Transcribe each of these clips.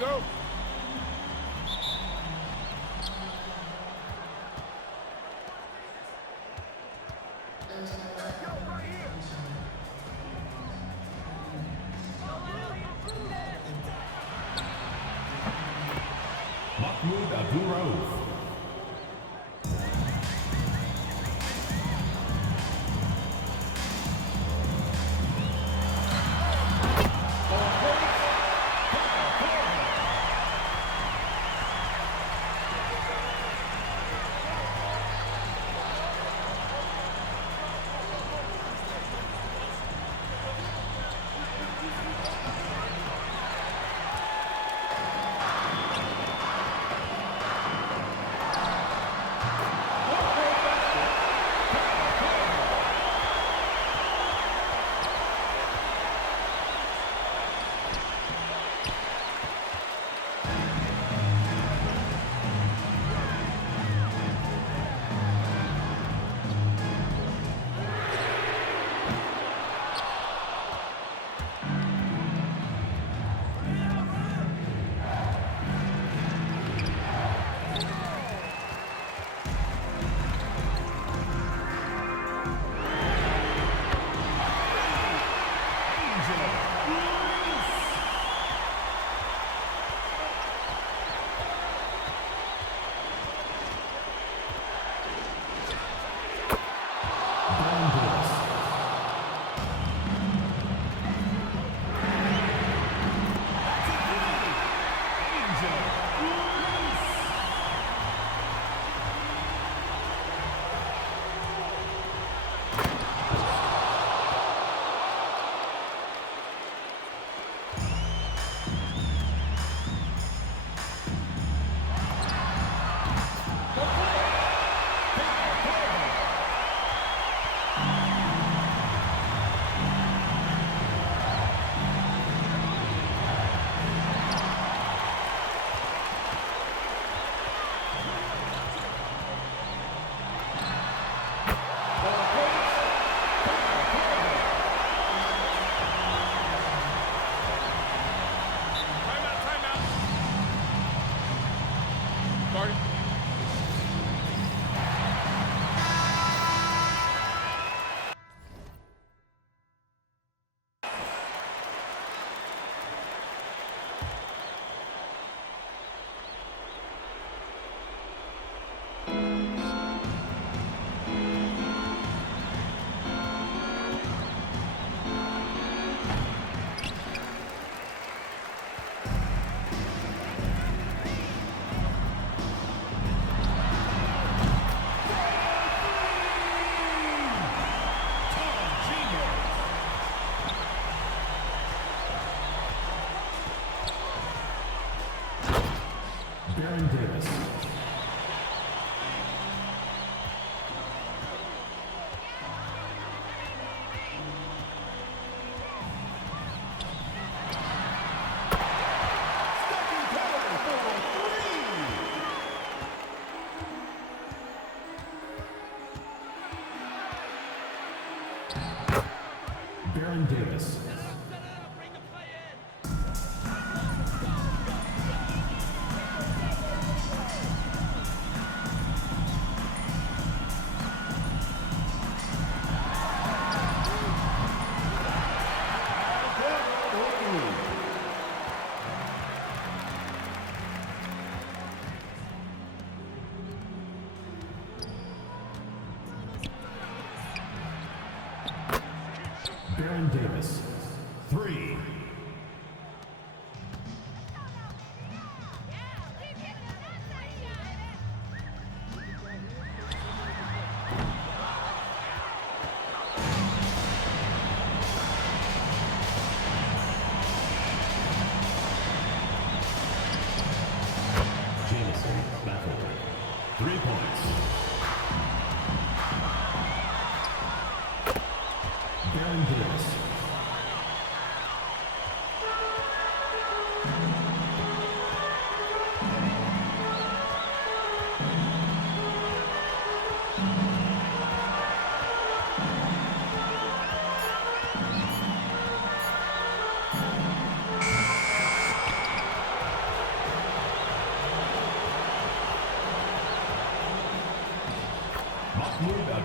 go. Mahmoud Abdul-Rauf. Davis. Baron Davis. Baron Davis. 3. Jameson, baffled. 3 points. Baron Davis.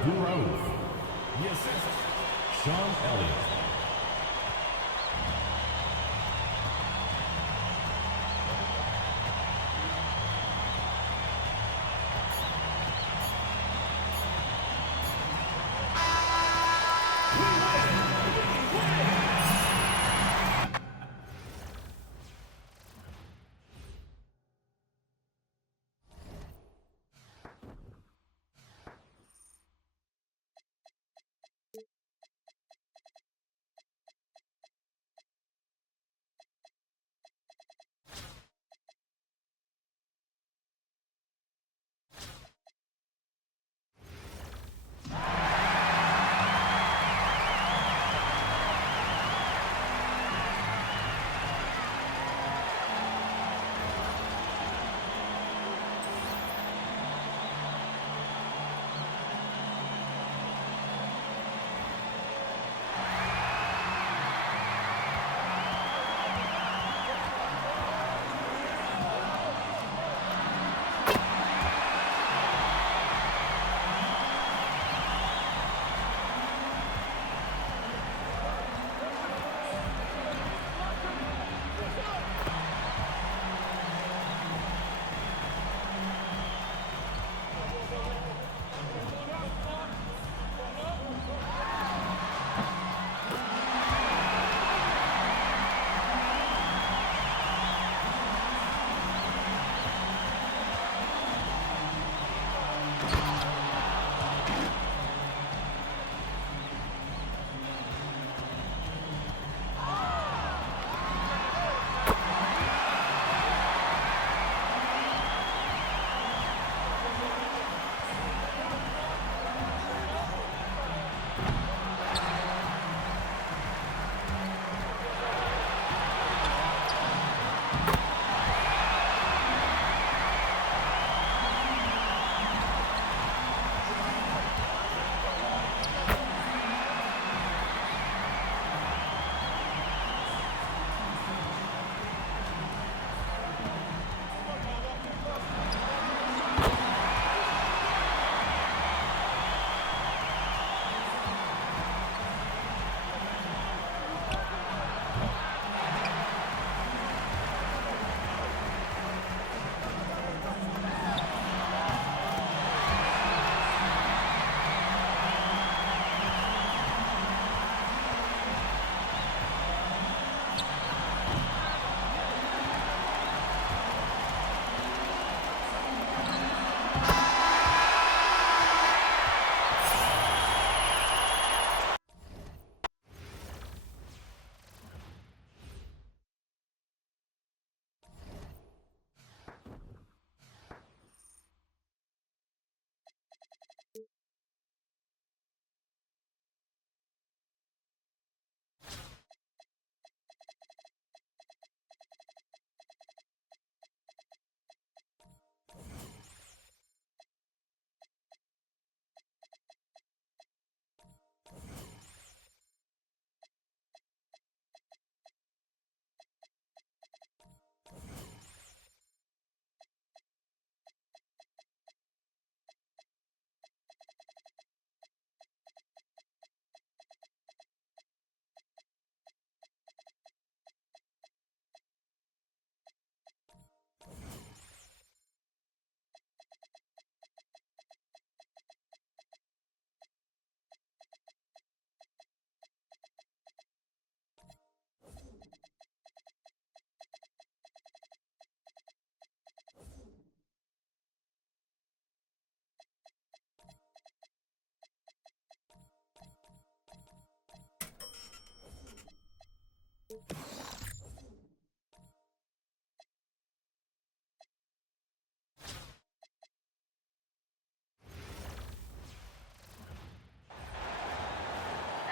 Grove. The assist, Sean Elliott.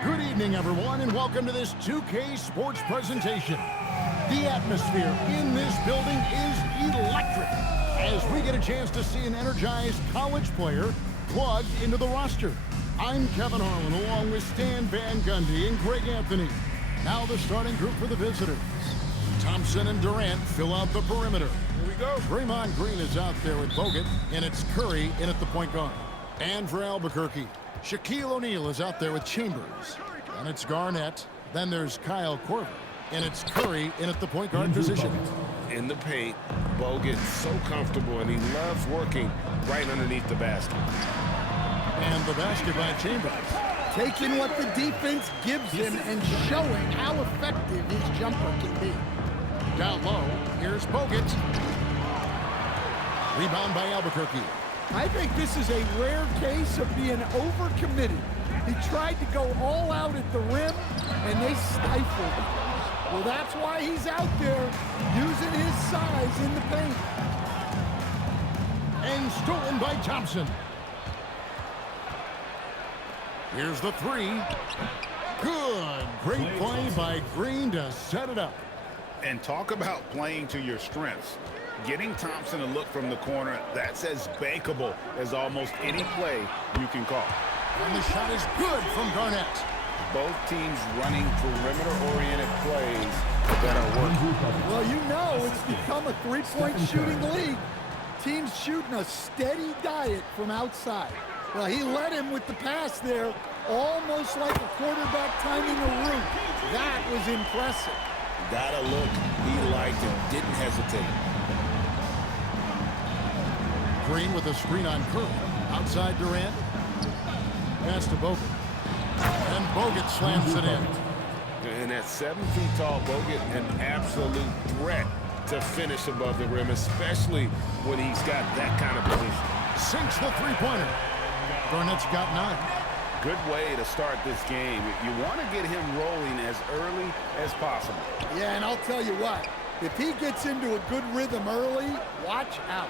Good evening, everyone, and welcome to this 2K Sports presentation. The atmosphere in this building is electric as we get a chance to see an energized college player plugged into the roster. I'm Kevin Harlan, along with Stan Van Gundy and Greg Anthony. Now the starting group for the visitors. Thompson and Durant fill out the perimeter. Here we go. Draymond Green is out there with Bogut, and it's Curry in at the point guard. And for Albuquerque, Shaquille O'Neal is out there with Chambers. And it's Garnett. Then there's Kyle Korver. And it's Curry in at the point guard position. In the paint, Bogut so comfortable, and he loves working right underneath the basket. And the basket by Chambers. Taking what the defense gives him and showing how effective his jumper can be. Down low, here's Bogut. Rebound by Albuquerque. I think this is a rare case of being overcommitted. He tried to go all out at the rim, and they stifled him. Well, that's why he's out there using his size in the paint. And stolen by Thompson. Here's the three. Good. Great play by Green to set it up. And talk about playing to your strengths. Getting Thompson a look from the corner, that's as bankable as almost any play you can call. And the shot is good from Garnett. Both teams running perimeter-oriented plays that are working. Well, you know it's become a three-point shooting league. Teams shooting a steady diet from outside. Well, he led him with the pass there, almost like a quarterback timing a route. That was impressive. Got a look he liked and didn't hesitate. Green with a screen on Curry. Outside Durant. Pass to Bogut. And Bogut slams it in. And at 7 feet tall, Bogut, an absolute threat to finish above the rim, especially when he's got that kind of position. Sinks the three-pointer. Garnett's got 9. Good way to start this game. You want to get him rolling as early as possible. Yeah, and I'll tell you what, if he gets into a good rhythm early, watch out.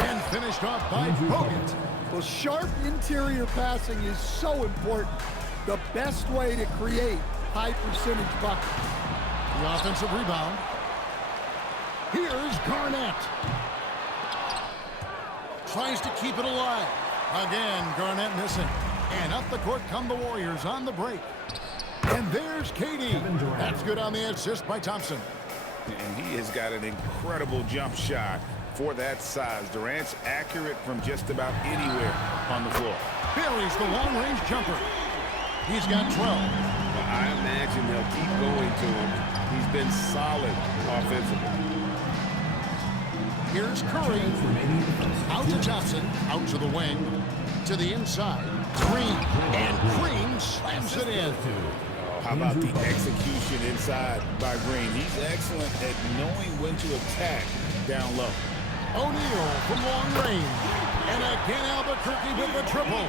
And finished off by Bogut. Well, sharp interior passing is so important. The best way to create high-percentage buckets. The offensive rebound. Here's Garnett. Tries to keep it alive. Again, Garnett missing. And up the court come the Warriors on the break. And there's KD. That's good on the assist by Thompson. And he has got an incredible jump shot for that size. Durant's accurate from just about anywhere on the floor. Buries the long-range jumper. He's got 12. Well, I imagine they'll keep going to him. He's been solid offensively. Here's Curry. Out to Thompson. Out to the wing. To the inside. Green. And Green slams it in. How about the execution inside by Green? He's excellent at knowing when to attack down low. O'Neal from long range. And again Albuquerque with the triple.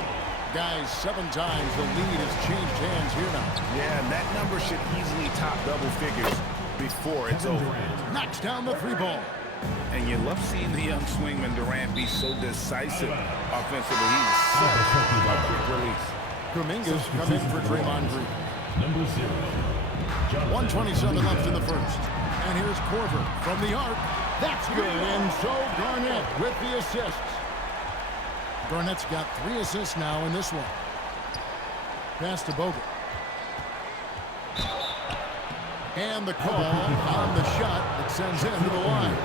Guys, 7 times the lead has changed hands here now. Yeah, and that number should easily top double figures before it's over. Knocks down the 3 ball. And you love seeing the young swingman Durant be so decisive offensively. He's such a quick release. Kuminga's come in for Draymond Green. Number 0. 1:27 left in the first. And here's Korver from the arc. That's good. And so Garnett with the assists. Garnett's got 3 assists now in this one. Pass to Bogut. And the call on the shot that sends him to the line.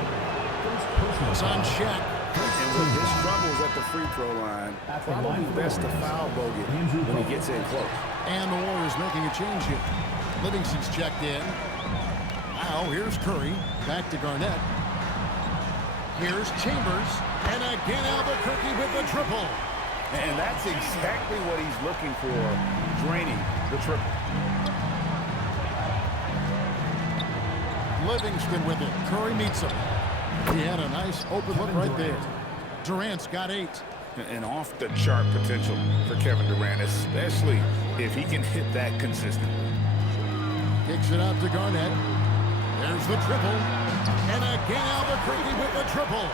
It's on Shaq. And with his troubles at the free throw line, probably best to foul Bogut when he gets in close. And the Warriors making a change here. Livingston's checked in. Now here's Curry. Back to Garnett. Here's Chambers. And again Albuquerque with the triple. And that's exactly what he's looking for, draining the triple. Livingston with it. Curry meets him. He had a nice open look right there. Durant's got 8. And off-the-chart potential for Kevin Durant, especially if he can hit that consistently. Kicks it out to Garnett. There's the triple. And again Albuquerque with the triple.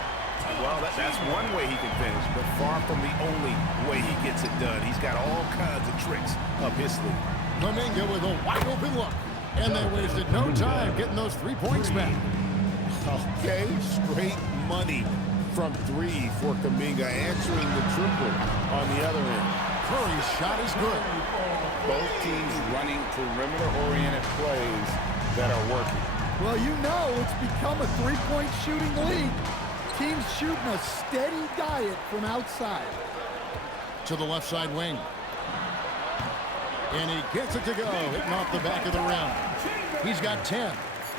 Well, that's one way he can finish, but far from the only way he gets it done. He's got all kinds of tricks up his sleeve. Kuminga with a wide open look. And they wasted no time getting those 3 points back. Okay, straight money from 3 for Kuminga, answering the triple on the other end. Curry's shot is good. Both teams running perimeter-oriented plays that are working. Well, you know it's become a three-point shooting league. Teams shooting a steady diet from outside. To the left side wing. And he gets it to go, hitting off the back of the rim. He's got 10.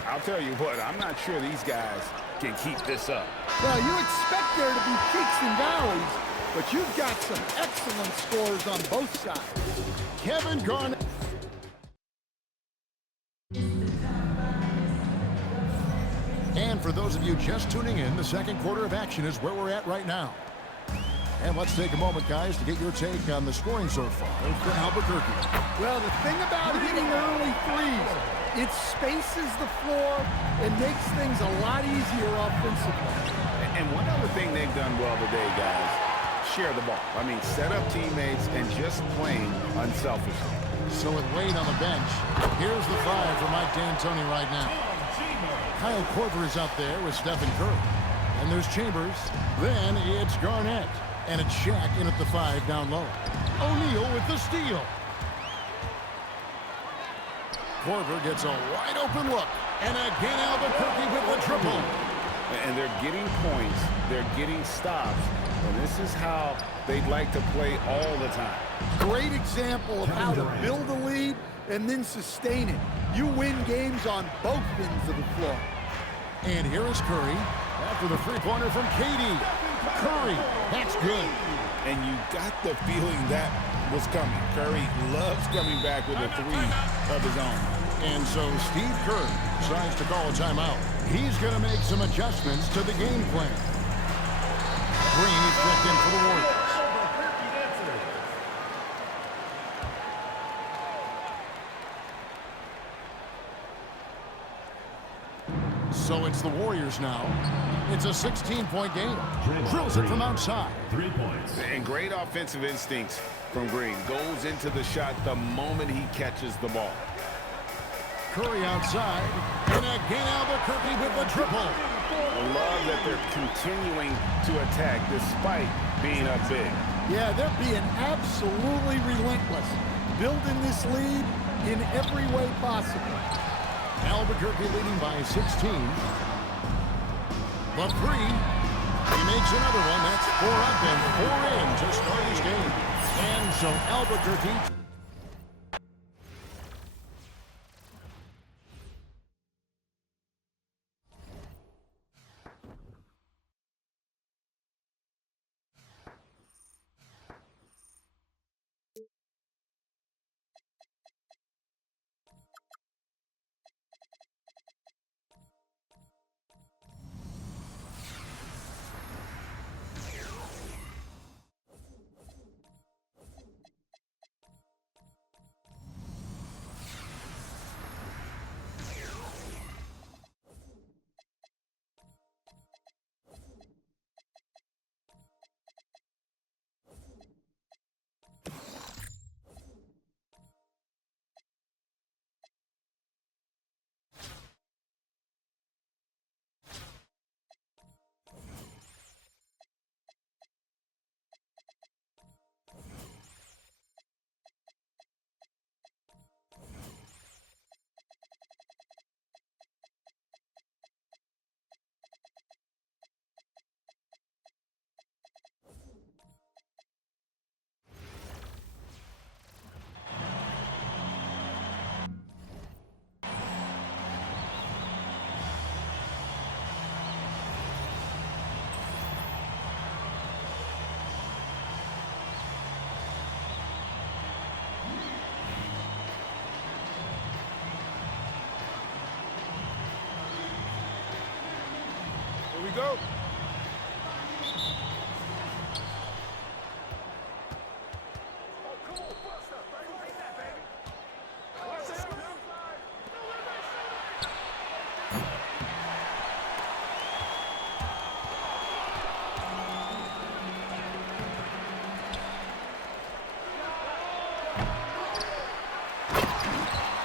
I'll tell you what, I'm not sure these guys can keep this up. Well, you expect there to be peaks and valleys, but you've got some excellent scores on both sides. Kevin Garnett. And for those of you just tuning in, the second quarter of action is where we're at right now. And let's take a moment, guys, to get your take on the scoring so far for Albuquerque. Well, the thing about hitting early threes, it spaces the floor and makes things a lot easier offensively. And one other thing they've done well today, guys, share the ball. I mean, set up teammates and just playing unselfishly. So with Wade on the bench, here's the 5 for Mike D'Antoni right now. Kyle Korver is out there with Stephen Curry. And there's Chambers. Then it's Garnett. And it's Shaq in at the 5 down low. O'Neal with the steal. Korver gets a wide open look. And again Albuquerque with the triple. And they're getting points. They're getting stops. And this is how they'd like to play all the time. Great example of how to build a lead and then sustain it. You win games on both ends of the floor. And here is Curry after the three-pointer from KD. Curry, that's good. And you got the feeling that was coming. Curry loves coming back with a 3 of his own. And so Steve Kerr decides to call a timeout. He's going to make some adjustments to the game plan. Green is checked in for the Warriors. So it's the Warriors now. It's a 16-point game. Drills it from outside. 3 points. And great offensive instincts from Green. Goes into the shot the moment he catches the ball. Curry outside. And again Albuquerque with the triple. I love that they're continuing to attack despite being up big. Yeah, they're being absolutely relentless. Building this lead in every way possible. Albuquerque leading by 16. The 3. He makes another one. That's 4 up and 4 in to start his game. And so Albuquerque... Here we go.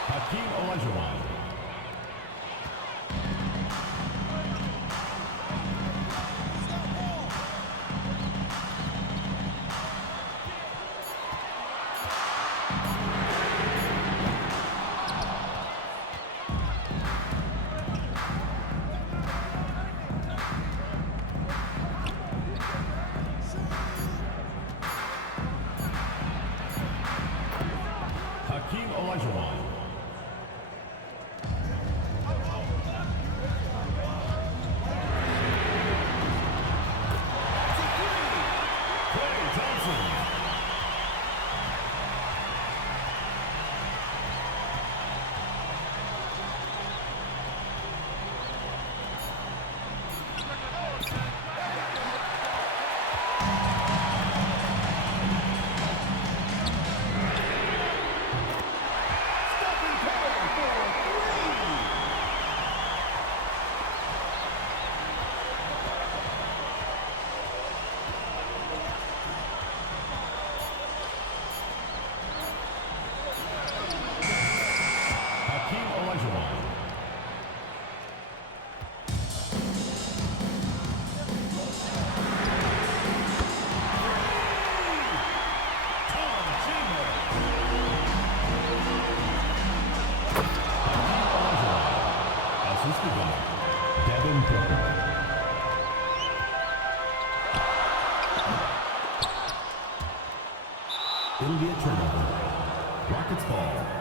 Hakeem Olajuwon. has begun. Devin Booker. It'll be a turnover. Rockets ball.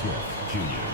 Smith Jr.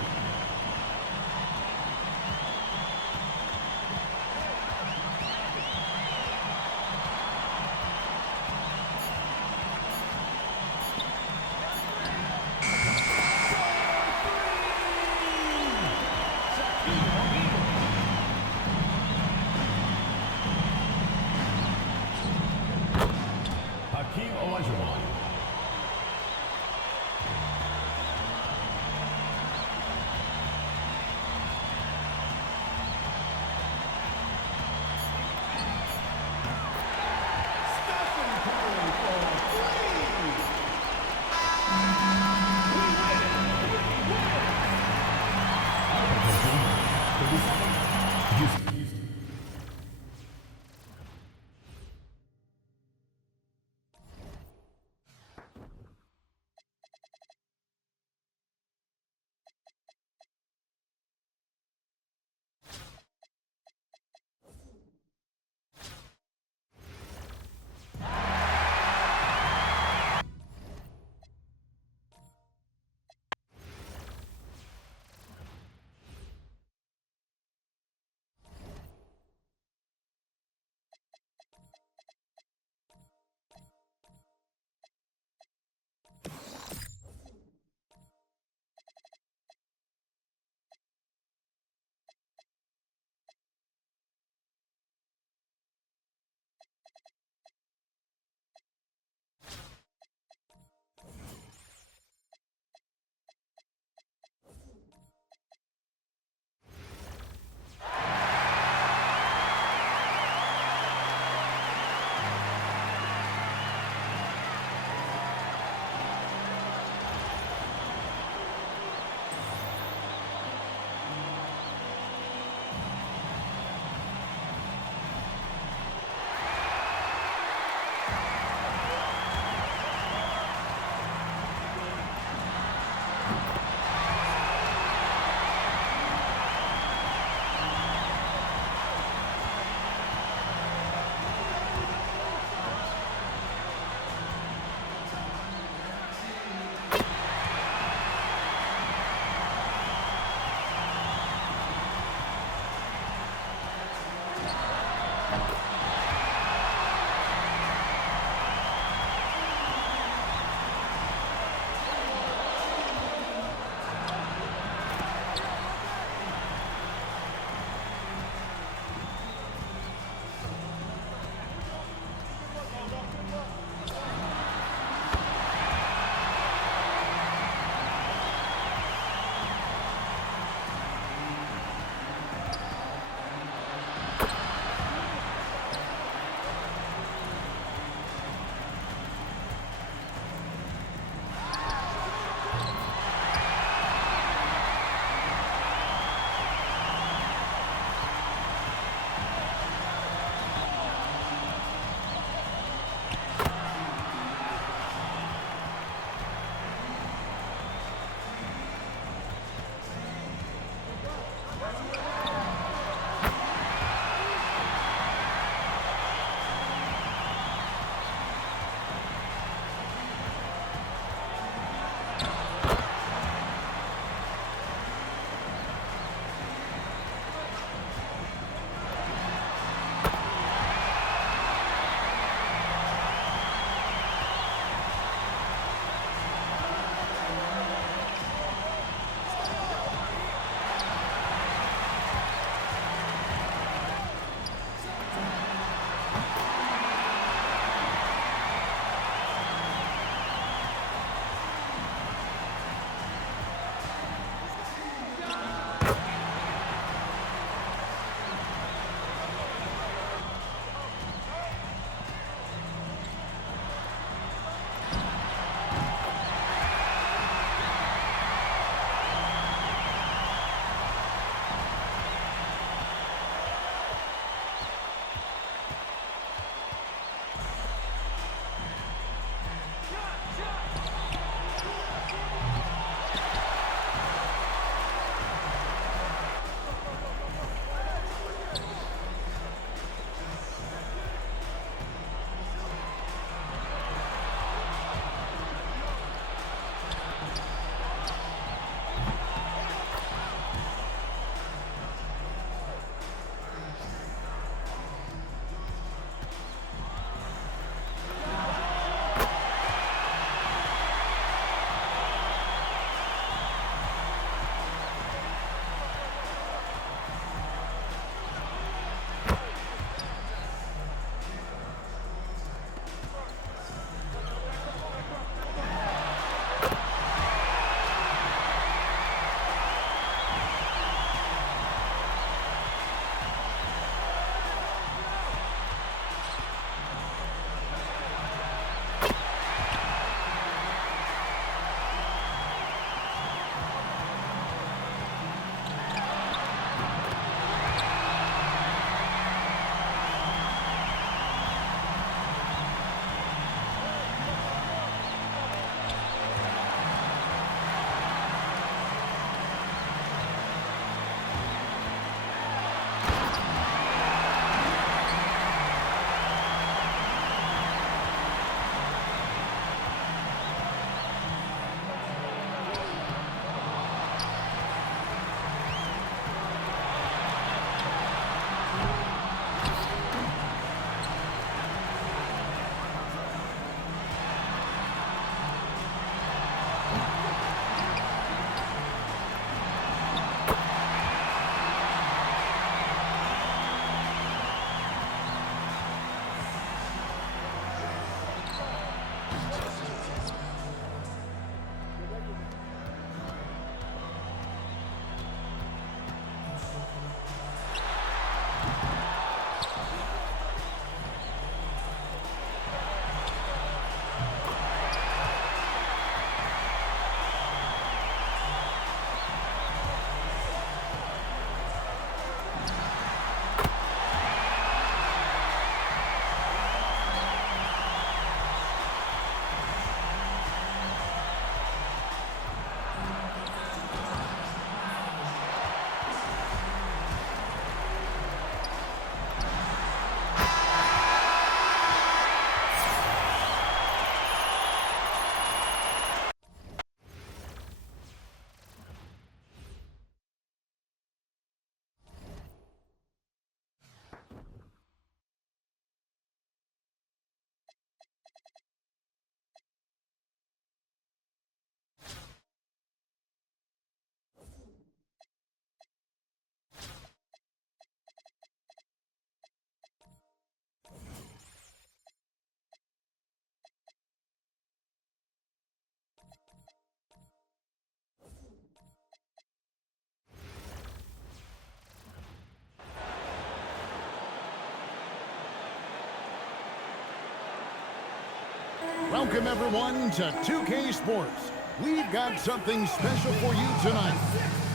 Welcome, everyone, to 2K Sports. We've got something special for you tonight.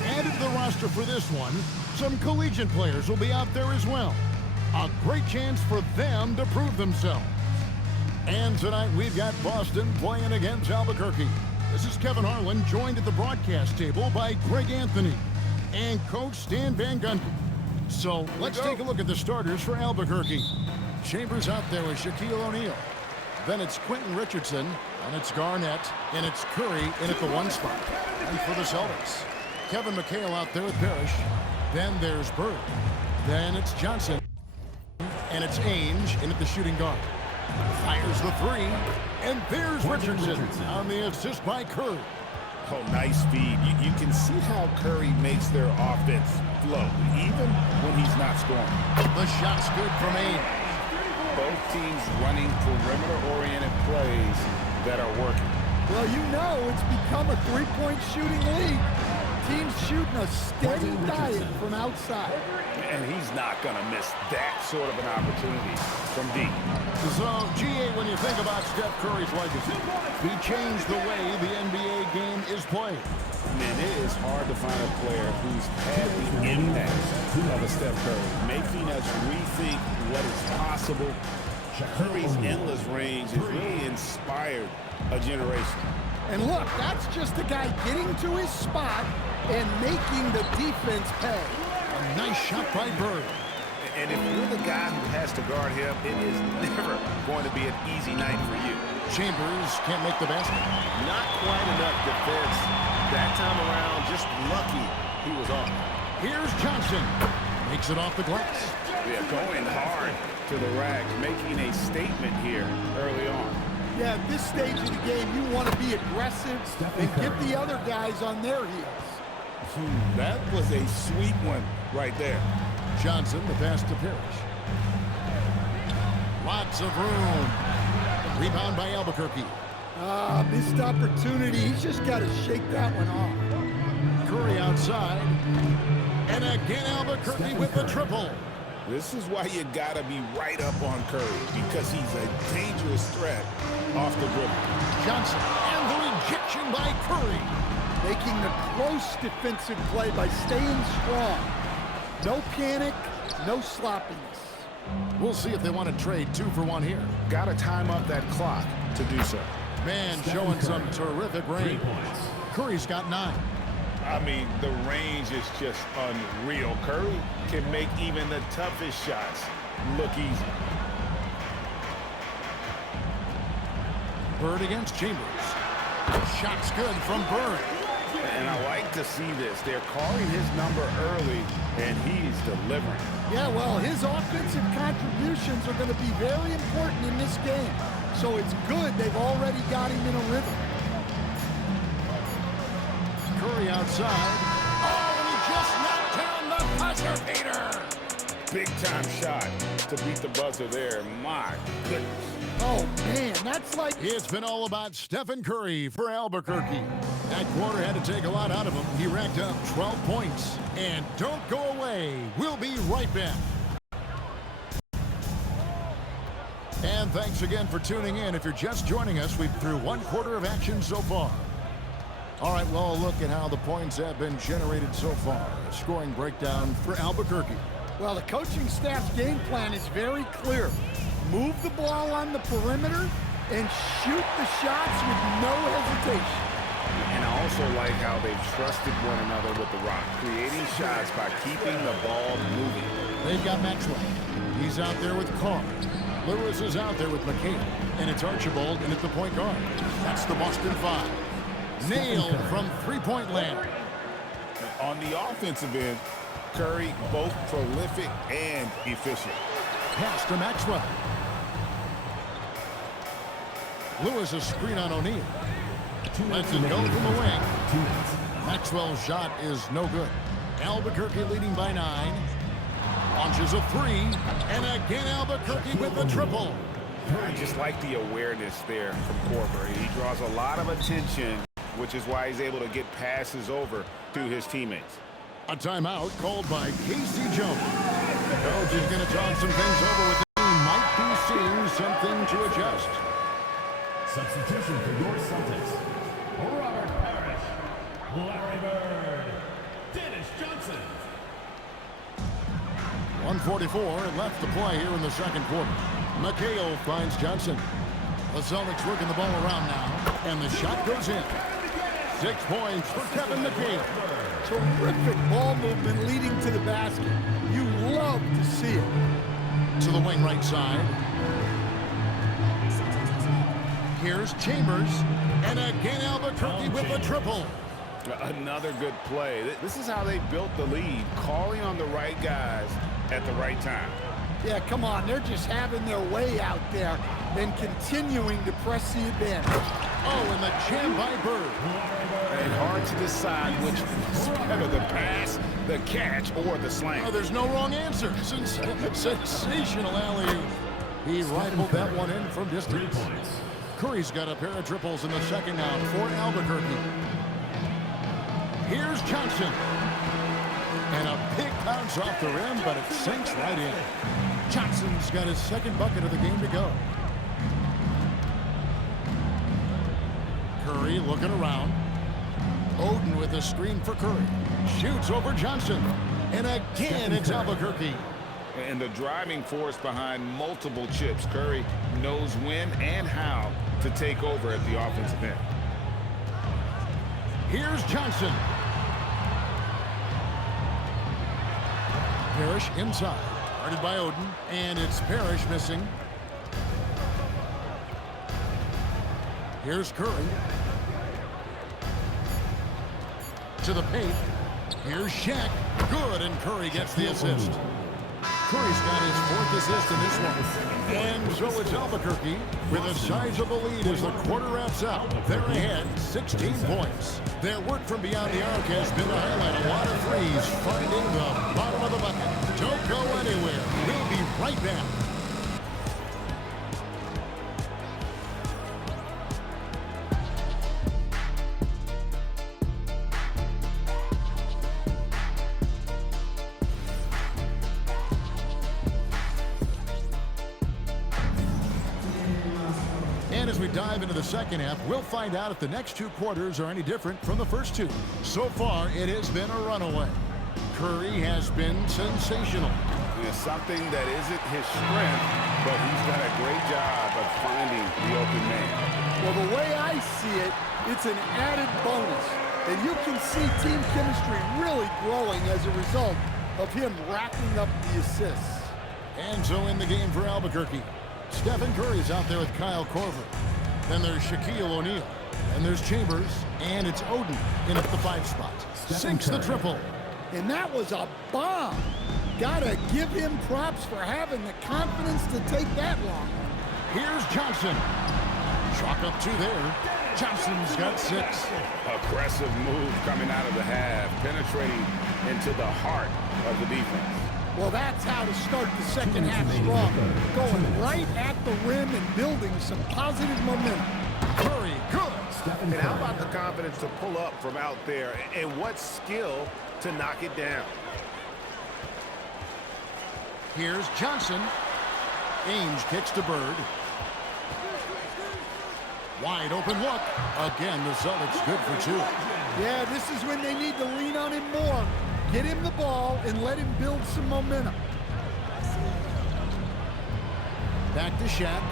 Added to the roster for this one, some collegiate players will be out there as well. A great chance for them to prove themselves. And tonight we've got Boston playing against Albuquerque. This is Kevin Harlan, joined at the broadcast table by Greg Anthony and Coach Stan Van Gundy. So let's take a look at the starters for Albuquerque. Chambers out there with Shaquille O'Neal. Then it's Quentin Richardson, and it's Garnett, and it's Curry in at the one spot. And for the Celtics, Kevin McHale out there with Parrish. Then there's Bird. Then it's Johnson, and it's Ainge in at the shooting guard. Fires the three, and there's Richardson on the assist by Curry. Oh, nice feed. You can see how Curry makes their offense flow, even when he's not scoring. The shot's good from Ainge. Both teams running perimeter-oriented plays that are working. Well, you know it's become a three-point shooting league. Teams shooting a steady diet from outside. And he's not going to miss that sort of an opportunity from deep. So, GA, when you think about Steph Curry's legacy, he changed the way the NBA game is played. Man, it is hard to find a player who's had the impact of a Steph Curry, making us rethink what is possible. Curry's endless range has really inspired a generation. And look, that's just a guy getting to his spot and making the defense pay. A nice shot by Bird. And if you're the guy who has to guard him, it is never going to be an easy night for you. Chambers can't make the basket. Not quite enough defense that time around. Just lucky he was off. Here's Johnson. Makes it off the glass. Yeah, going hard to the rack, making a statement here early on. Yeah, at this stage of the game, you want to be aggressive and get the other guys on their heels. That was a sweet one right there. Johnson, the pass to Parrish. Lots of room. Rebound by Albuquerque. Missed opportunity. He's just got to shake that one off. Curry outside. And again, Albuquerque with the triple. This is why you got to be right up on Curry, because he's a dangerous threat off the dribble. Johnson and the rejection by Curry. Making the close defensive play by staying strong. No panic, no sloppiness. We'll see if they want to trade 2 for 1 here. Got to time up that clock to do so. Man showing some terrific range. Curry's got 9. I mean, the range is just unreal. Curry can make even the toughest shots look easy. Bird against Chambers. Shot's good from Bird. And I like to see this. They're calling his number early, and he's delivering. Yeah, well, his offensive contributions are going to be very important in this game. So it's good they've already got him in a rhythm. Curry outside. Oh, and he just knocked down the buzzer beater. Big-time shot to beat the buzzer there. My goodness. Oh, man, that's like... It's been all about Stephen Curry for Albuquerque. That quarter had to take a lot out of him. He racked up 12 points. And don't go away. We'll be right back. And thanks again for tuning in. If you're just joining us, we've through 1 quarter of action so far. All right, well, look at how the points have been generated so far. A scoring breakdown for Albuquerque. Well, the coaching staff's game plan is very clear. Move the ball on the perimeter and shoot the shots with no hesitation. And I also like how they've trusted one another with the rock, creating shots by keeping the ball moving. They've got Maxwell. He's out there with Carr. Lewis is out there with McHale. And it's Archibald in at the point guard. That's the Boston 5. Nailed from three-point land. On the offensive end, Curry both prolific and efficient. Pass to Maxwell. Lewis a screen on O'Neal. Lets it go from the wing. Maxwell's shot is no good. Albuquerque leading by 9. Launches a 3. And again Albuquerque with the triple. I just like the awareness there from Korver. He draws a lot of attention, which is why he's able to get passes over to his teammates. A timeout called by Casey Jones. Coach is going to talk some things over with the team. Might be seeing something to adjust. Substitution for your Celtics. Robert Parrish. Larry Bird. Dennis Johnson. 1:44 left to play here in the second quarter. McHale finds Johnson. The Celtics working the ball around now, and the shot goes in. 6 points for Kevin McHale. Terrific ball movement leading to the basket. You love to see it. To the wing right side. Here's Chambers, and again Albuquerque with a triple. Another good play. This is how they built the lead, calling on the right guys at the right time. Yeah, come on. They're just having their way out there and continuing to press the advantage. Oh, and the jam by Bird. And hard to decide which is better, the pass, the catch, or the slam. Oh, there's no wrong answer. Sensational alley-oop. He rifled that one in from distance. Curry's got a pair of triples in the second out for Albuquerque. Here's Johnson. And a big bounce off the rim, but it sinks right in. Johnson's got his second bucket of the game to go. Curry looking around. Oden with a screen for Curry. Shoots over Johnson. And again, it's Albuquerque. And the driving force behind multiple chips. Curry knows when and how to take over at the offensive end. Here's Johnson. Parrish inside. Guarded by Oden. And it's Parrish missing. Here's Curry. To the paint. Here's Shaq. Good, and Curry gets the assist. Curry's got his 4th assist in this one. And so it's Albuquerque with a sizable lead as the quarter wraps out. They're ahead 16 points. Their work from beyond the arc has been a highlight. A lot of threes finding the bottom of the bucket. Don't go anywhere. We'll be right back. And as we dive into the second half, we'll find out if the next 2 quarters are any different from the first 2. So far, it has been a runaway. Curry has been sensational. It's something that isn't his strength, but he's done a great job of finding the open man. Well, the way I see it, it's an added bonus. And you can see team chemistry really growing as a result of him racking up the assists. And so in the game for Albuquerque, Stephen Curry's out there with Kyle Korver. Then there's Shaquille O'Neal. And there's Chambers. And it's Oden in at the 5 spot. Sinks the triple. And that was a bomb. Gotta give him props for having the confidence to take that long. Here's Johnson. Chalk up 2 there. Johnson's got 6. Aggressive move coming out of the half, penetrating into the heart of the defense. Well, that's how to start the second half strong. Going right at the rim and building some positive momentum. Curry, good. And how about the confidence to pull up from out there, and what skill to knock it down? Here's Johnson. Ainge kicks to Bird. Wide open look. Again, the Celtics good for 2. Yeah, this is when they need to lean on him more. Get him the ball and let him build some momentum. Back to Shaq.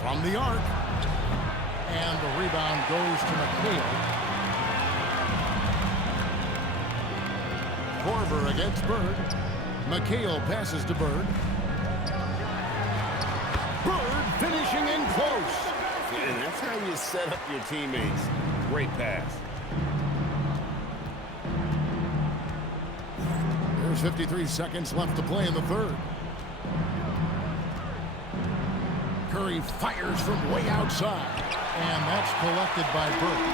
From the arc. And the rebound goes to McHale. Korver against Bird. McHale passes to Bird. Bird finishing in close. And that's how you set up your teammates. Great pass. There's 53 seconds left to play in the third. Curry fires from way outside. And that's collected by Bird.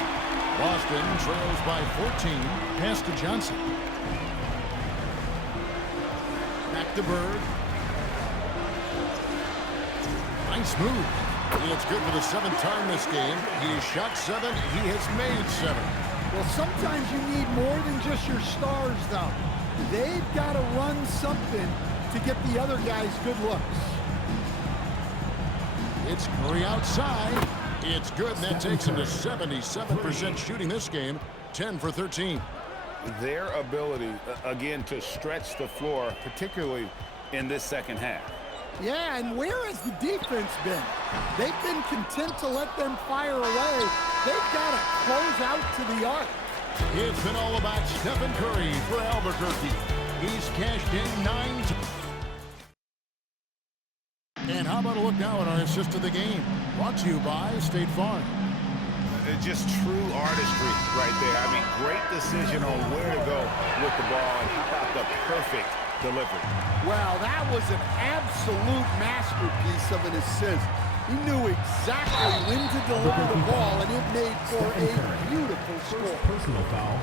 Boston trails by 14. Pass to Johnson. Back to Bird. Nice move. It's good for the 7th time this game. He has shot 7. He has made 7. Well, sometimes you need more than just your stars, though. They've got to run something to get the other guys good looks. It's Curry outside. It's good, and that takes him to 77% shooting this game, 10 for 13. Their ability, again, to stretch the floor, particularly in this second half. Yeah, and where has the defense been? They've been content to let them fire away. They've got to close out to the arc. It's been all about Stephen Curry for Albuquerque. He's cashed in 9 times. And how about a look now at our assist of the game? Brought to you by State Farm. Just true artistry right there. I mean, great decision on where to go with the ball, and how about the perfect delivery? Well, that was an absolute masterpiece of an assist. He knew exactly when to deliver the ball, and it made for a beautiful score. Personal foul.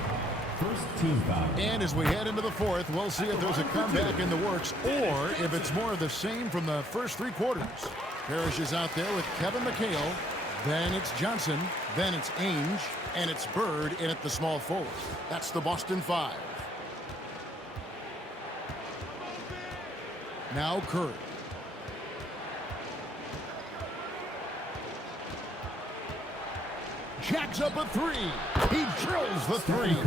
First team foul. And as we head into the fourth, we'll see if there's a comeback in the works or if it's more of the same from the first 3 quarters. Parrish is out there with Kevin McHale. Then it's Johnson. Then it's Ainge. And it's Bird in at the small forward. That's the Boston 5. Now Curry. Jacks up a 3. He drills the 3.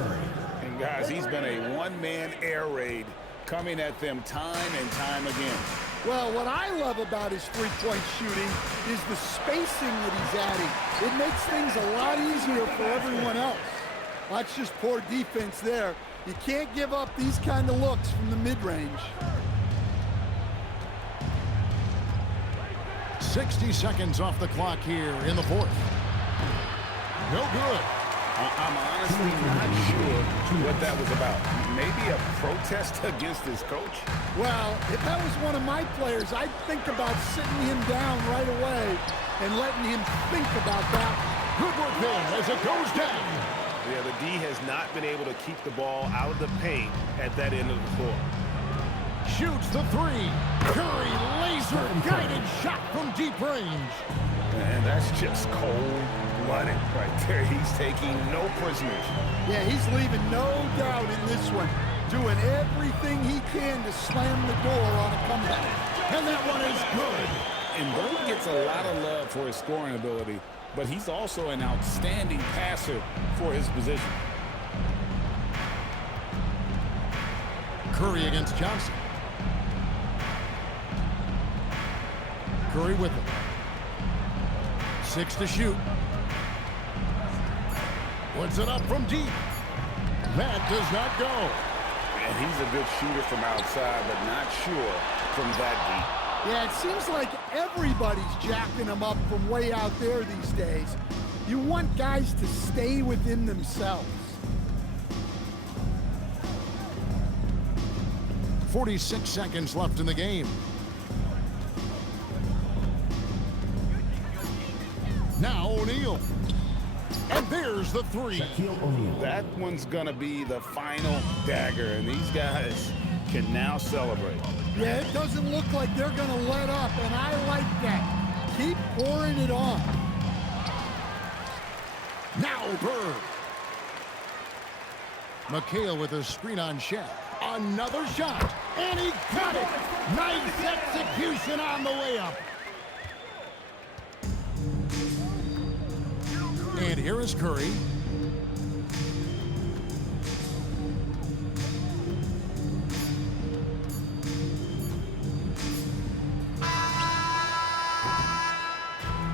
And guys, he's been a one-man air raid coming at them time and time again. Well, what I love about his three-point shooting is the spacing that he's adding. It makes things a lot easier for everyone else. That's just poor defense there. You can't give up these kind of looks from the mid-range. 60 seconds off the clock here in the fourth. No good. I'm honestly not sure what that was about. Maybe a protest against his coach? Well, if that was one of my players, I'd think about sitting him down right away and letting him think about that. Good work there as it goes down. Yeah, the D has not been able to keep the ball out of the paint at that end of the floor. Shoots the 3. Curry laser guided shot from deep range. And that's just cold-blooded right there. He's taking no prisoners. Yeah, he's leaving no doubt in this one. Doing everything he can to slam the door on a comeback. And that one is good. And Bird gets a lot of love for his scoring ability, but he's also an outstanding passer for his position. Curry against Johnson. Curry with it. 6 to shoot. Puts it up from deep. That does not go. And he's a good shooter from outside, but not sure from that deep. Yeah, it seems like everybody's jacking him up from way out there these days. You want guys to stay within themselves. 46 seconds left in the game. Now O'Neal. And there's the 3. That one's gonna be the final dagger, and these guys can now celebrate. Yeah, it doesn't look like they're gonna let up, and I like that. Keep pouring it on. Now Bird. McHale with a screen on Shaq. Another shot. And he got it. Nice execution on the way up. And here is Curry.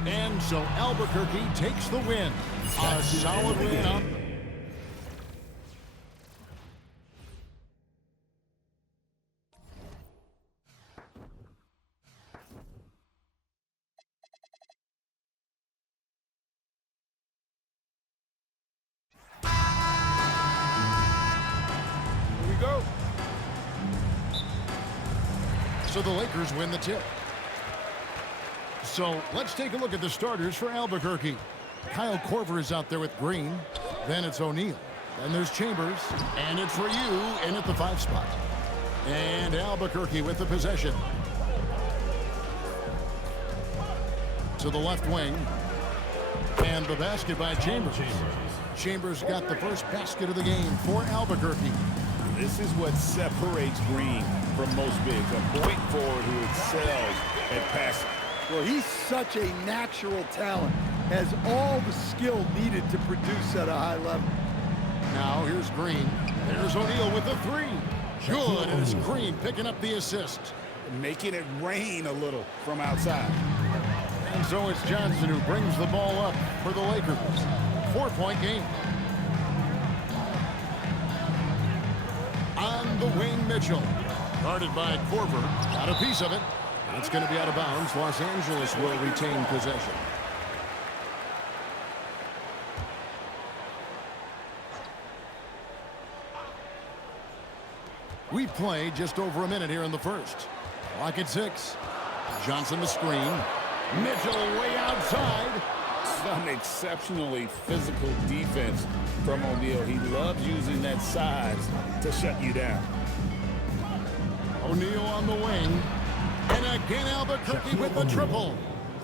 And so Albuquerque takes the win. A solid win up. So the Lakers win the tip. So let's take a look at the starters for Albuquerque. Kyle Korver is out there with Green. Then it's O'Neal. Then there's Chambers. And it's Ryu in at the 5 spot. And Albuquerque with the possession. To the left wing. And the basket by Chambers. Chambers got the first basket of the game for Albuquerque. This is what separates Green from most bigs. A point forward who excels at passing. Well, he's such a natural talent, has all the skill needed to produce at a high level. Now here's Green. There's O'Neal with the three. Good, and it's Green picking up the assist. Making it rain a little from outside. And so it's Johnson who brings the ball up for the Lakers. 4-point game. On the wing, Mitchell. Guarded by Korver. Got a piece of it. It's going to be out of bounds. Los Angeles will retain possession. We've played just over a minute here in the first. Clock at 6. Johnson the screen. Mitchell way outside. Some exceptionally physical defense from O'Neal. He loves using that size to shut you down. O'Neal on the wing. And again Albuquerque with the triple.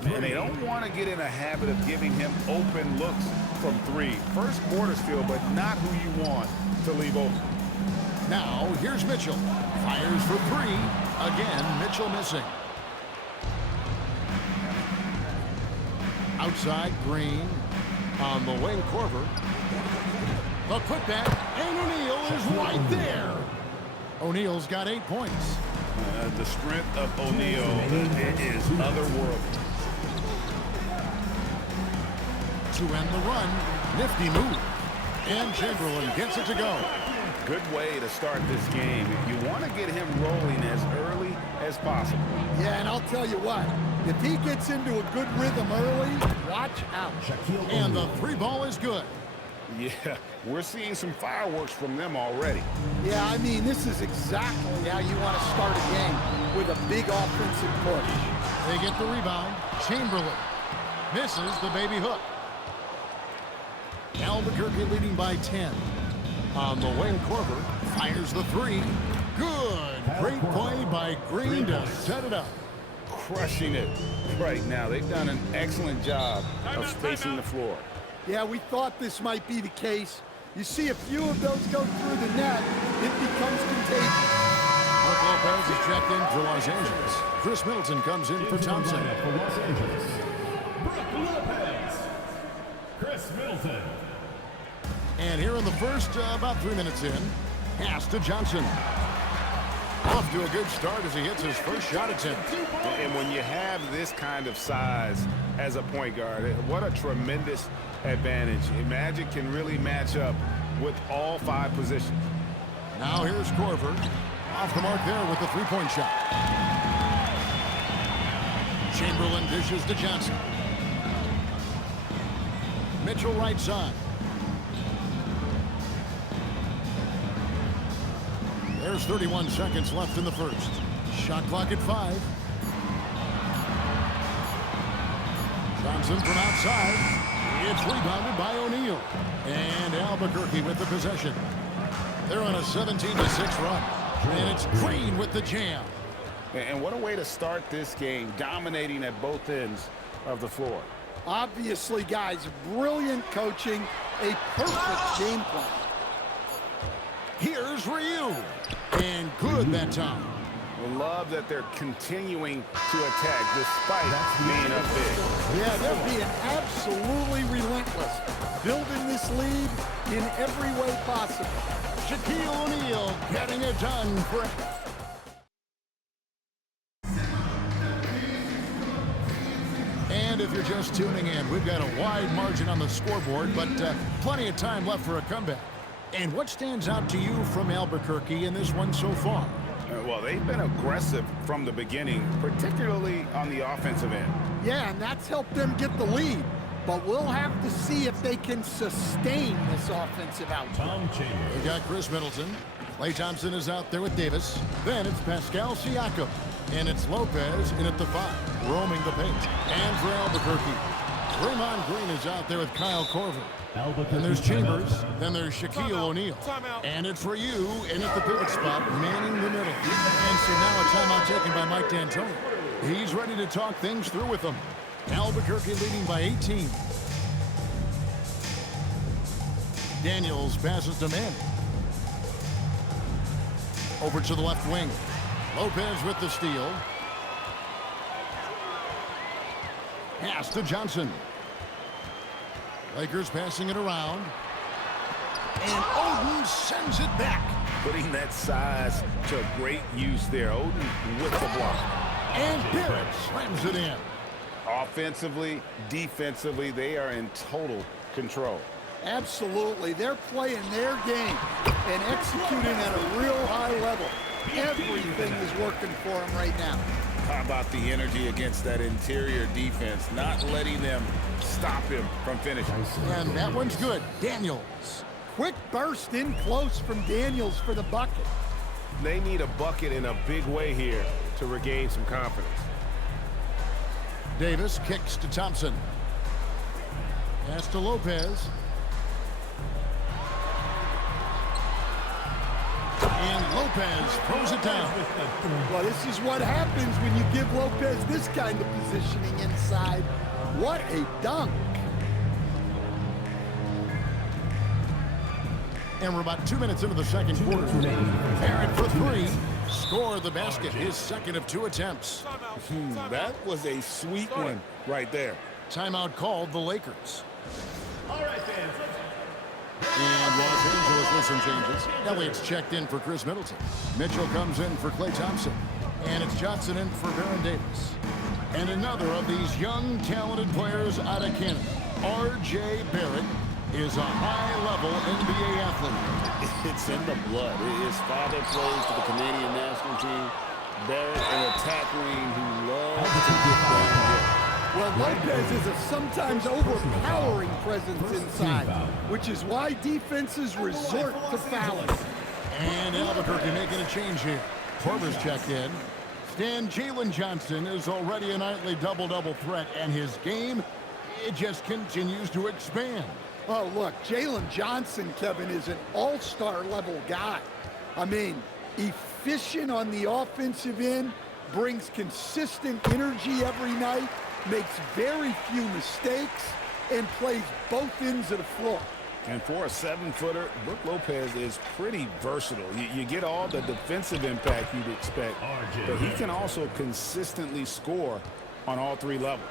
And they don't want to get in a habit of giving him open looks from three. First quarter still, but not who you want to leave open. Now here's Mitchell. Fires for three. Again, Mitchell missing. Outside, Green. On the wing, Korver. The putback, and O'Neal is right there. O'Neal's got 8 points. The strength of O'Neal is otherworldly. To end the run, nifty move. And Chamberlain gets it to go. Good way to start this game. You want to get him rolling as early as possible. Yeah, and I'll tell you what, if he gets into a good rhythm early, watch out. And the three ball is good. Yeah, we're seeing some fireworks from them already. Yeah, I mean, this is exactly how you want to start a game, with a big offensive push. They get the rebound. Chamberlain misses the baby hook. Albuquerque leading by 10. On the wing, Korver fires the three. Good. Great play by Green to set it up. Crushing it right now. They've done an excellent job of spacing the floor. Yeah, we thought this might be the case. You see a few of those go through the net, it becomes contagious. Mark Lopez is checked in for Los Angeles. Chris Middleton comes in for Thompson. For Los Angeles, Brook Lopez. Chris Middleton. And here in the first, about 3 minutes in, pass to Johnson. Off to a good start as he hits his first shot attempt. And when you have this kind of size as a point guard, what a tremendous advantage. Magic can really match up with all 5 positions. Now here's Korver. Off the mark there with the three-point shot. Chamberlain dishes to Johnson. Mitchell right side. There's 31 seconds left in the first. Shot clock at 5. Johnson from outside. It's rebounded by O'Neal. And Albuquerque with the possession. They're on a 17-6 run. And it's Green with the jam. And what a way to start this game, dominating at both ends of the floor. Obviously, guys, brilliant coaching, a perfect game plan. Here's Ryu. And good that time. Love that they're continuing to attack despite being up big. Yeah, they're being absolutely relentless, building this lead in every way possible. Shaquille O'Neal getting it done for... And if you're just tuning in, we've got a wide margin on the scoreboard, but plenty of time left for a comeback. And what stands out to you from Albuquerque in this one so far? Well, they've been aggressive from the beginning, particularly on the offensive end. Yeah, and that's helped them get the lead. But we'll have to see if they can sustain this offensive output. We've got Chris Middleton. Klay Thompson is out there with Davis. Then it's Pascal Siakam. And it's Lopez in at the 5, roaming the paint. And for Albuquerque, Draymond Green is out there with Kyle Korver. And there's Chambers. Then there's Shaquille O'Neal. And it's for you in at the pivot spot, manning the middle. And so now a timeout taken by Mike D'Antoni. He's ready to talk things through with them. Albuquerque leading by 18. Daniels passes to Manning. Over to the left wing. Lopez with the steal. Pass to Johnson. Lakers passing it around. And Oden sends it back. Putting that size to great use there. Oden with the block. And Barrett slams it in. Offensively, defensively, they are in total control. Absolutely. They're playing their game and executing at a real high level. Everything is working for them right now. How about the energy against that interior defense, not letting them stop him from finishing. And that one's good. Daniels. Quick burst in close from Daniels for the bucket. They need a bucket in a big way here to regain some confidence. Davis kicks to Thompson. Pass to Lopez. And Lopez throws it down. Well, this is what happens when you give Lopez this kind of positioning inside. What a dunk. And we're about 2 minutes into the second quarter. Barrett for three. Score the basket. His second of 2 attempts. That was a sweet one right there. Timeout called the Lakers. All right, fans. And Los Angeles with some changes. That way it's checked in for Chris Middleton. Mitchell comes in for Klay Thompson. And it's Johnson in for Baron Davis. And another of these young, talented players out of Canada, R.J. Barrett, is a high-level NBA athlete. It's in the blood. His father plays for the Canadian national team. Barrett, an attack wing who loves to get down here. Well, Lopez is a sometimes overpowering presence inside, which is why defenses resort to fouling. And Albuquerque making a change here. Korver's checked in. Jalen Johnson is already a nightly double-double threat, and his game, it just continues to expand. Oh, look, Jalen Johnson, Kevin, is an all-star level guy. I mean, efficient on the offensive end, brings consistent energy every night, makes very few mistakes, and plays both ends of the floor. And for a 7-footer, Brook Lopez is pretty versatile. You get all the defensive impact you'd expect, but he can also consistently score on all 3 levels.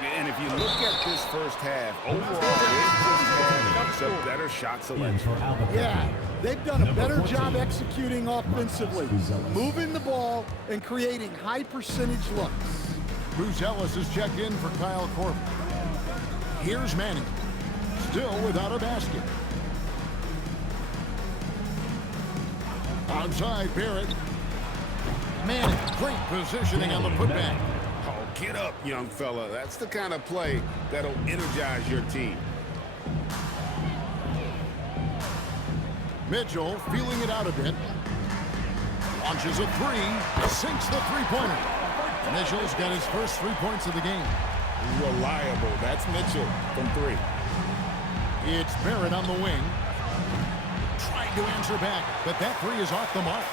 And if you look at this first half, overall, it's a better shot selection. Yeah, they've done a better job executing offensively, moving the ball and creating high-percentage looks. Bruce Ellis is checked in for Kyle Korver. Here's Manning, still without a basket. Outside Barrett. Manning, great positioning on the putback. Oh, get up, young fella. That's the kind of play that'll energize your team. Mitchell feeling it out a bit. Launches a three, sinks the three-pointer. Mitchell's got his first 3 points of the game. Reliable. That's Mitchell from 3. It's Barrett on the wing. Trying to answer back, but that 3 is off the mark.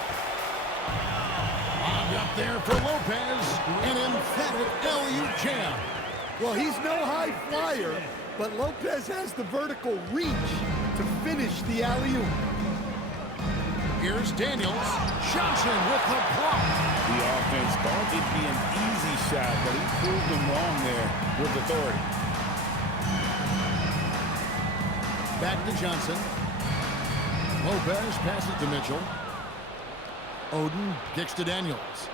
Lobbed up there for Lopez. An emphatic LU jam. Well, he's no high flyer, but Lopez has the vertical reach to finish the alley-oop. Here's Daniels. Johnson with the block. The offense thought it'd be an easy shot, but he proved them wrong there with authority. Back to Johnson. Lopez passes to Mitchell. Oden kicks to Daniels.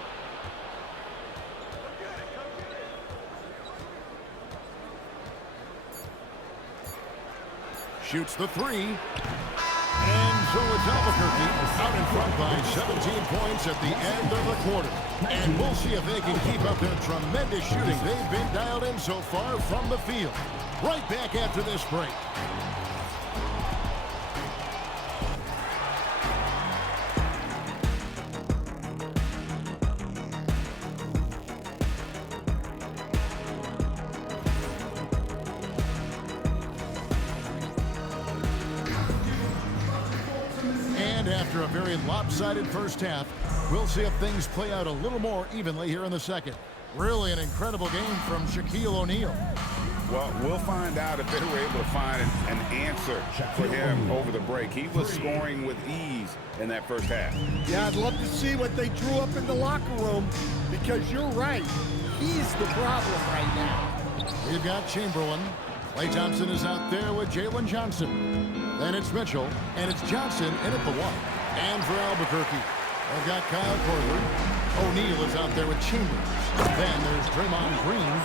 Shoots the 3. And so it's Albuquerque out in front by 17 points at the end of the quarter. And we'll see if they can keep up their tremendous shooting they've been dialed in so far from the field. Right back after this break. After a very lopsided first half, we'll see if things play out a little more evenly here in the second. Really an incredible game from Shaquille O'Neal. Well, we'll find out if they were able to find an answer for him over the break. He was scoring with ease in that first half. Yeah, I'd love to see what they drew up in the locker room, because you're right. He's the problem right now. We've got Chamberlain. Klay Thompson is out there with Jalen Johnson. Then it's Mitchell, and it's Johnson in at the 1. And for Albuquerque, they've got Kyle Korver. O'Neal is out there with Chambers. Then there's Draymond Green.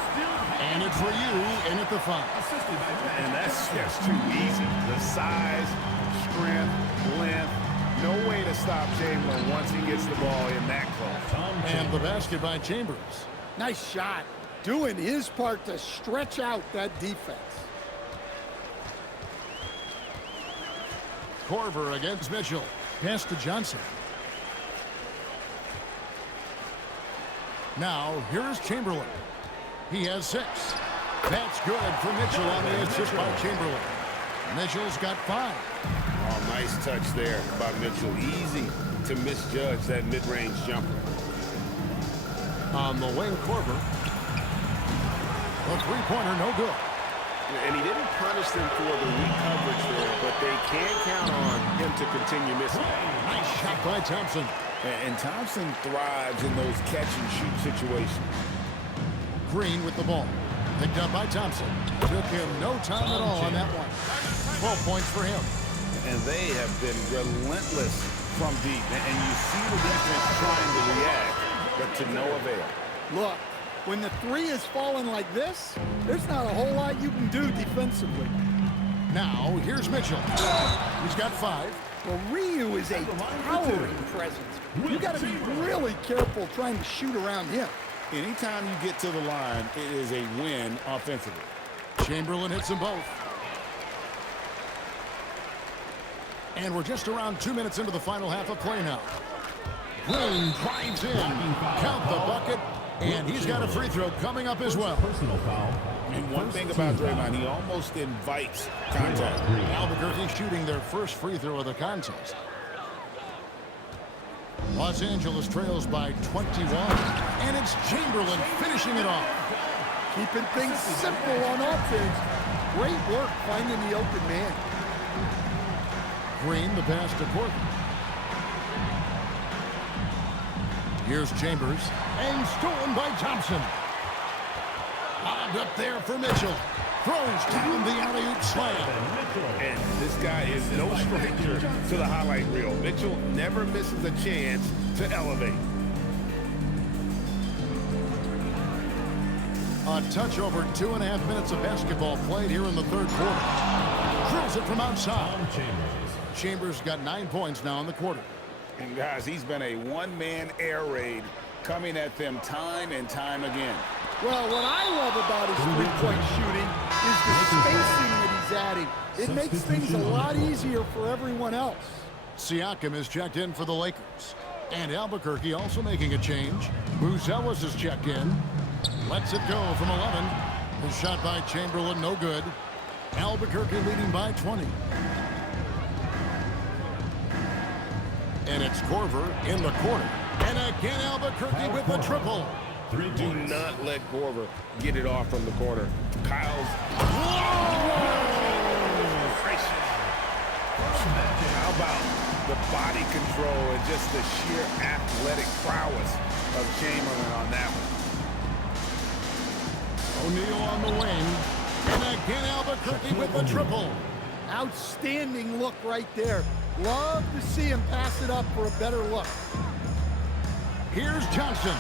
And it's Ryu in at the 5. And that's just too easy. The size, strength, length, no way to stop Chamberlain once he gets the ball in that close. And the basket by Chambers. Nice shot. Doing his part to stretch out that defense. Korver against Mitchell. Pass to Johnson. Now, here's Chamberlain. He has 6. That's good for Mitchell on the assist by Chamberlain. Mitchell's got 5. Oh, nice touch there by Mitchell. Easy to misjudge that mid-range jumper. On the wing, Korver. The three-pointer, no good. And he didn't punish them for the weak coverage there, but they can count on him to continue missing. Nice shot by Thompson. And Thompson thrives in those catch-and-shoot situations. Green with the ball. Picked up by Thompson. Took him no time at all on that one. 12 points for him. And they have been relentless from deep. And you see the defense trying to react, but to no avail. Look, when the 3 is falling like this, there's not a whole lot you can do defensively. Now, here's Mitchell. He's got 5. Well, Ryu is a towering presence. You got to be really careful trying to shoot around him. Anytime you get to the line, it is a win offensively. Chamberlain hits them both. And we're just around 2 minutes into the final half of play now. Green drives in. Count the bucket. And he's got a free throw coming up as well. And one thing about Draymond, he almost invites contact. Albuquerque shooting their first free throw of the contest. Los Angeles trails by 21. And it's Chamberlain finishing it off. Keeping things simple on offense. Great work finding the open man. Green, the pass to Korver. Here's Chambers. And stolen by Thompson. Lobbed up there for Mitchell. Throws down the alley-oop slam. And this guy is no stranger to the highlight reel. Mitchell never misses a chance to elevate. A touch over 2.5 minutes of basketball played here in the third quarter. Drills it from outside. Chambers got 9 points now in the quarter. And guys, he's been a one-man air raid coming at them time and time again. Well, what I love about his three-point shooting is the spacing that he's adding. It makes things a lot easier for everyone else. Siakam is checked in for the Lakers. And Albuquerque also making a change. Buzelis is checked in. Lets it go from 11. The shot by Chamberlain, no good. Albuquerque leading by 20. And it's Korver in the corner. And again, Albuquerque with the triple. Do not let Korver get it off from the corner. Kyle's. How about the body control and just the sheer athletic prowess of Chamberlain on that one? O'Neal on the wing. And again, Albuquerque with the triple. Outstanding look right there. Love to see him pass it up for a better look. Here's Johnson.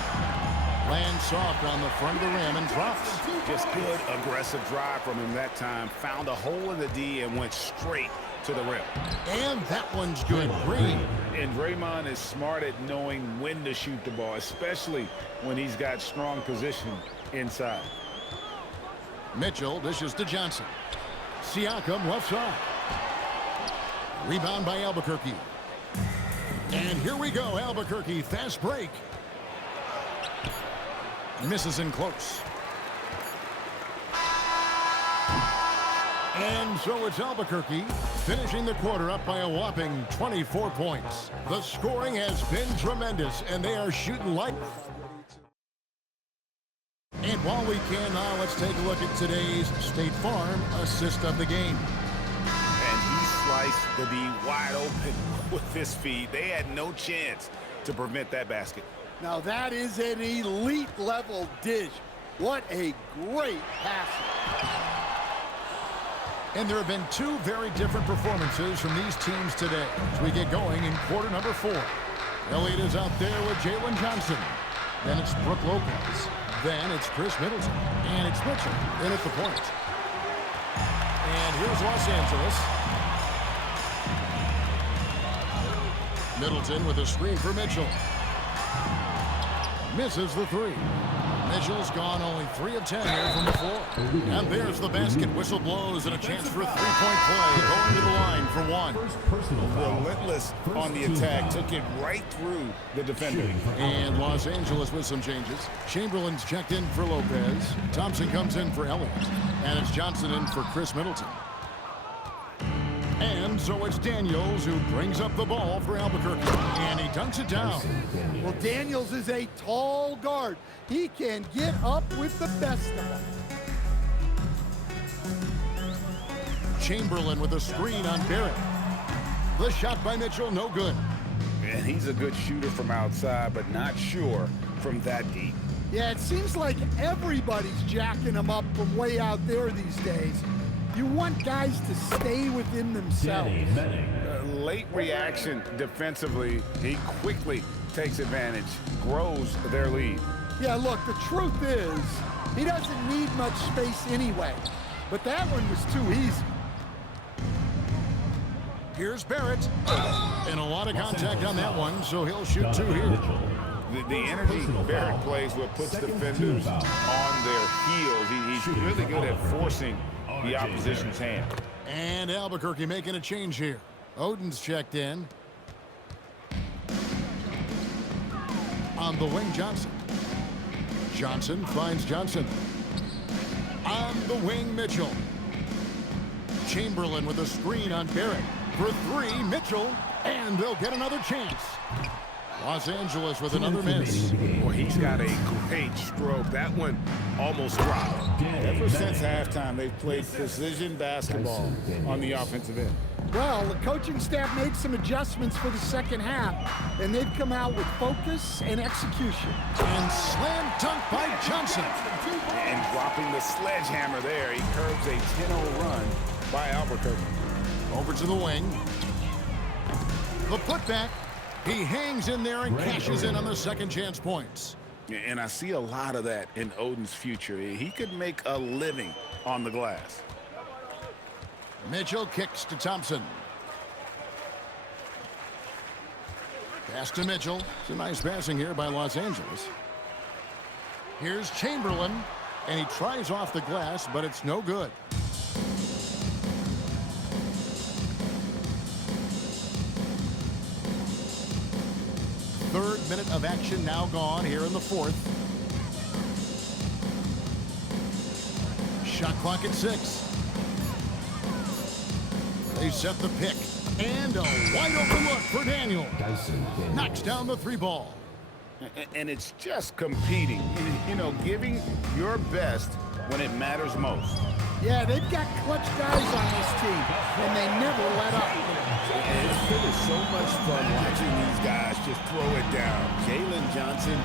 Lands soft on the front of the rim and drops. Just good, aggressive drive from him that time. Found a hole in the D and went straight to the rim. And that one's good. Green. And Draymond is smart at knowing when to shoot the ball, especially when he's got strong position inside. Mitchell dishes to Johnson. Siakam left side. Rebound by Albuquerque. And here we go, Albuquerque. Fast break. Misses in close. And so it's Albuquerque finishing the quarter up by a whopping 24 points. The scoring has been tremendous, and they are shooting light. And while we can now, let's take a look at today's State Farm assist of the game. And he sliced the D wide open with his feet. They had no chance to prevent that basket. Now that is an elite level dish. What a great pass. And there have been two very different performances from these teams today as we get going in quarter number 4. Elliott is out there with Jalen Johnson. Then it's Brook Lopez. Then it's Chris Middleton. And it's Mitchell in at the point. And here's Los Angeles. Middleton with a screen for Mitchell. Misses the 3. Mitchell's gone only 3 of 10 here from the floor. And there's the basket. Whistle blows and a chance for a 3-point play. Going to the line for 1. Relentless on the attack. Took it right through the defender. And Los Angeles with some changes. Chamberlain's checked in for Lopez. Thompson comes in for Elliott. And it's Johnson in for Chris Middleton. And so it's Daniels who brings up the ball for Albuquerque. And he dunks it down. Well, Daniels is a tall guard. He can get up with the best of them. Chamberlain with a screen on Barrett. The shot by Mitchell, no good. And he's a good shooter from outside, but not sure from that deep. Yeah, it seems like everybody's jacking him up from way out there these days. You want guys to stay within themselves. Late reaction defensively. He quickly takes advantage, grows their lead. Yeah, look, the truth is, he doesn't need much space anyway. But that one was too easy. Here's Barrett. And a lot of contact on that one, so he'll shoot 2 here. The energy Barrett plays with puts defenders on their heels. He's really good at forcing the opposition's hand. And Albuquerque making a change here. Oden's checked in. On the wing, Johnson. Johnson finds Johnson. On the wing, Mitchell. Chamberlain with a screen on Barrett. For 3, Mitchell. And they'll get another chance. Los Angeles with another miss. Well, he's got a great stroke. That one almost dropped. Ever since halftime, they've played precision basketball on the offensive end. Well, the coaching staff made some adjustments for the second half, and they've come out with focus and execution. And slam dunk by Johnson. And dropping the sledgehammer there, he curbs a 10-0 run by Albuquerque. Over to the wing. The putback. He hangs in there and cashes in on the second chance points. And I see a lot of that in Oden's future. He could make a living on the glass. Mitchell kicks to Thompson. Pass to Mitchell. It's a nice passing here by Los Angeles. Here's Chamberlain, and he tries off the glass, but it's no good. Third minute of action now gone here in the 4th. Shot clock at 6. They set the pick. And a wide open look for Daniel. Knocks down the 3 ball. And it's just competing. You know, giving your best when it matters most. Yeah, they've got clutch guys on this team, and they never let up. It is so much fun watching these guys just throw it down. Jalen Johnson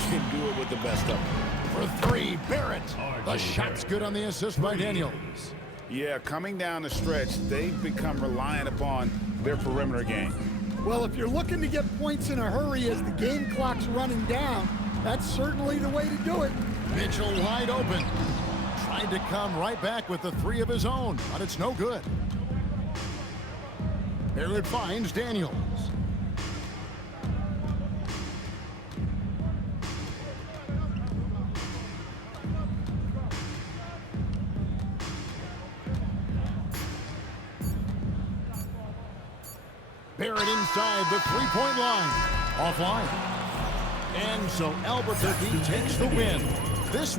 can do it with the best of them. For 3, Barrett. The shot's good on the assist by Daniels. Yeah, coming down the stretch, they've become reliant upon their perimeter game. Well, if you're looking to get points in a hurry as the game clock's running down, that's certainly the way to do it. Mitchell wide open. Tried to come right back with the 3 of his own, but it's no good. Barrett finds Daniels. Barrett inside the 3-point line. Offline. And so Albuquerque takes the win. This